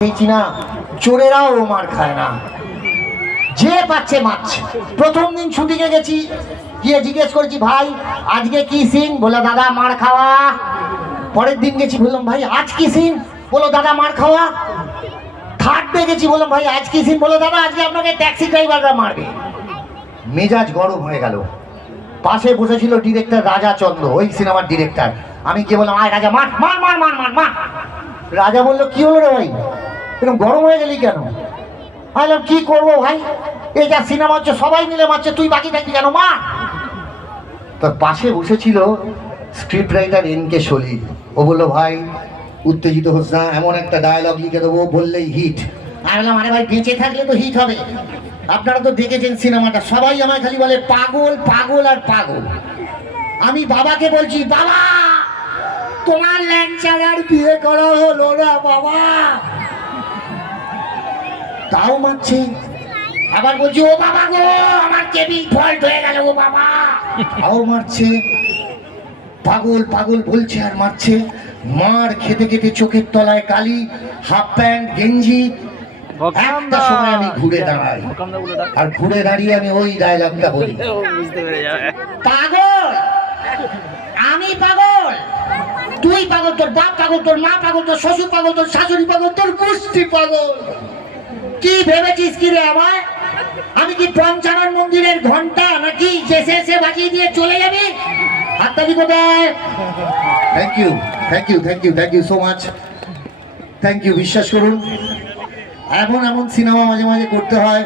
পেয়েছি না, চোরেরাও মার খায় না, যে পাচ্ছে মারছে। প্রথম দিন শুটিংয়ে গেছি, গিয়ে জিজ্ঞেস করেছি ভাই আজকে কি সিন, বলে দাদা মার খাওয়া। পরের দিন গেছি, বললাম ভাই আজ কি সিন, বলো দাদা মার খাওয়া। থার্ড ডে গেছি, বললাম ভাই আজ কি সিন, বলো দাদা আজকে আপনাকে ট্যাক্সি ড্রাইভাররা মারবে। মেজাজ গরম হয়ে গেল। পাশে বসেছিল ডিরেক্টর রাজা চন্দ্র, ওই সিনেমার ডিরেক্টর। আমি গিয়ে বললাম আয় রাজা মার মার মার মার মার মার। রাজা বললো কি হলো রে ভাই, এরকম গরম হয়ে গেলি কেন? বললাম কি করবো ভাই, এই যা সিনেমা হচ্ছে সবাই মিলে মারছে, তুই বাকি থাকবি কেন, মা। তোর পাশে বসেছিল স্ক্রিপ্ট রাইটার এনকে সলিল। ও বললো ভাই উত্তেজিত হোস না, এমন একটা ডায়লগ লিখে দেবো বললেই হিট। আমি বললাম আরে ভাই বেঁচে থাকলে তো হিট হবে। আপনারা তো দেখেছেন সিনেমাটা, সবাই আমায় খালি বলে পাগল পাগল আর পাগল। আমি বাবাকে বলছি বাবা তোমার ল্যাংচারার বিয়ে করা হলো না বাবা, তাও মারছে। আবার বলছি ও বাবা গো আমার কেবিল ফল্ট হয়ে গেল ও বাবা, তাও মারছে। পাগল পাগল বলছে আর মারছে। মার খেতে খেতে চোখের তলায় কালি, হাফ প্যান্ট গেঞ্জি। একটা সময় আমি ঘুরে দাঁড়াই, আর ঘুরে দাঁড়িয়ে আমি ওই ডায়লগটা বলি, পাগল আমি পাগল, তুই পাগল, তোর বাপ পাগল, তোর মা পাগল, তোর শ্বশুর পাগল, তোর শাশুড়ি পাগল, তোর গোষ্ঠী পাগল। কি ভেবেছিস কি রে আমায়, আমি কি পঞ্চানন মন্দিরের ঘন্টা নাকি যে সে বাজিয়ে দিয়ে চলে যাবি? হাততালি কোথায়? Thank you thank you thank you thank you so much, thank you. বিশ্বাস করুন এমন এমন সিনেমা মাঝে মাঝে করতে হয়